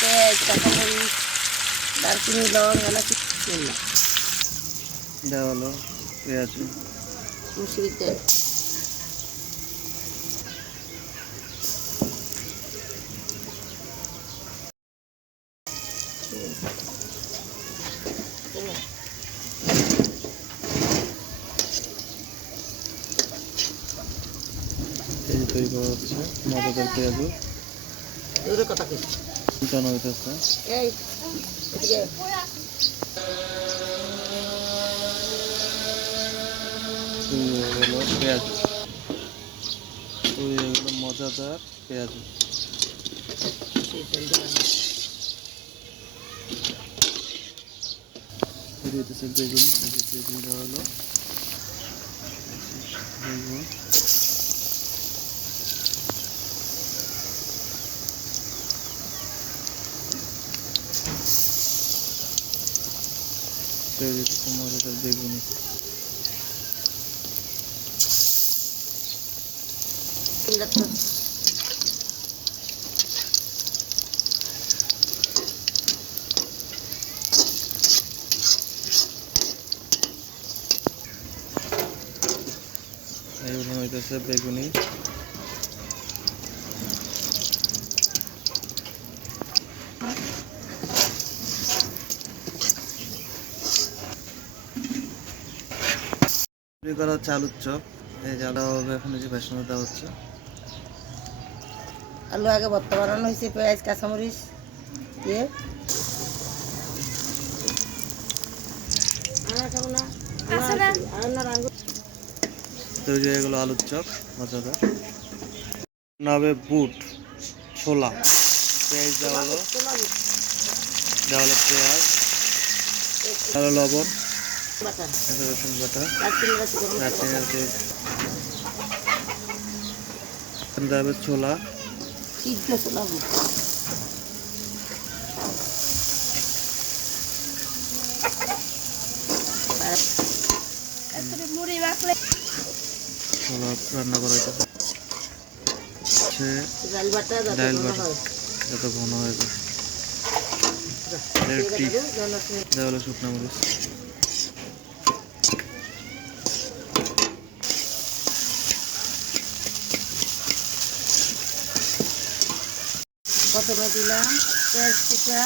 পেঁয়াজ, কাঁচামরিচ, দারচিনি, লং, এলাচি দেওয়া হলো পেঁয়াজ, মুসুরির তেল, এই যে তৈরি করা হচ্ছে মজাদার পেঁয়াজু কথা কি উল্টানো হইতেছে। এই এদিকে তৈরি হয়ে গেল পেঁয়াজু, তৈরি হয়ে গেল মজাদার পেঁয়াজু। তৈরি হইতেছে বেগুনি, এই যে বেগুনি দেওয়া হলো বেগুন, তৈরি হইতেছে মজাদার বেগুনি। এইগুলো হইতেছে বেগুনি। তৈরি করা হচ্ছে আলুর চপ। এই যে আলু হবে এখন, এই যে বেসন দেওয়া হচ্ছে। আলু আগে ভর্তা বানানো হয়েছে পেঁয়াজ কাঁচামরিচ দিয়ে। তৈরি হয়ে গেলো আলুর চপ মজাদার। হবে বুট ছোলা, পেঁয়াজ দেওয়া হলো, দেওয়া হলো পেঁয়াজ, দেওয়া হলো লবণ, রসুন বাটা, দেওয়া হবে ছোলা, ছোলা রান্না করা হইতেছে। ডাল বাটা যত ঘন হয়ে যায়। দেওয়া হলো শুকনো মরিচ, প্রথমে দিলাম পেঁয়াজ কুচা,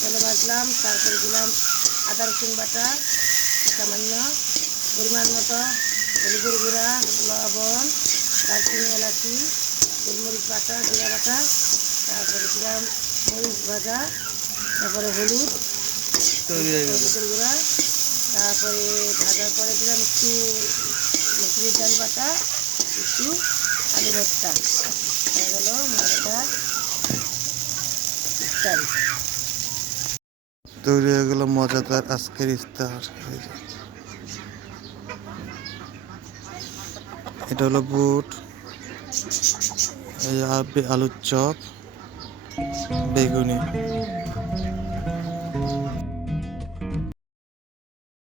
তেলে ভাজলাম, তারপরে দিলাম আদা রসুন বাটা সামান্য পরিমাণ মতো, হলুদের গুঁড়া, লবণ, দারচিনি, এলাচি, গোলমরিচ বাটা, জিরা বাটা, তারপরে দিলাম মরিচ ভাজা, তারপরে হলুদ, হলুদের গুঁড়া, তারপরে ভাজার পরে দিলাম একটু মুসুরির ডাল বাটা, একটু আলু ভর্তা। হয়ে গেল মজাদার ইফতারি। তৈরি হয়ে গেল মজাদার আজকের ইফতার। এটা হলো বুট, এই আলুর চপ, বেগুনি।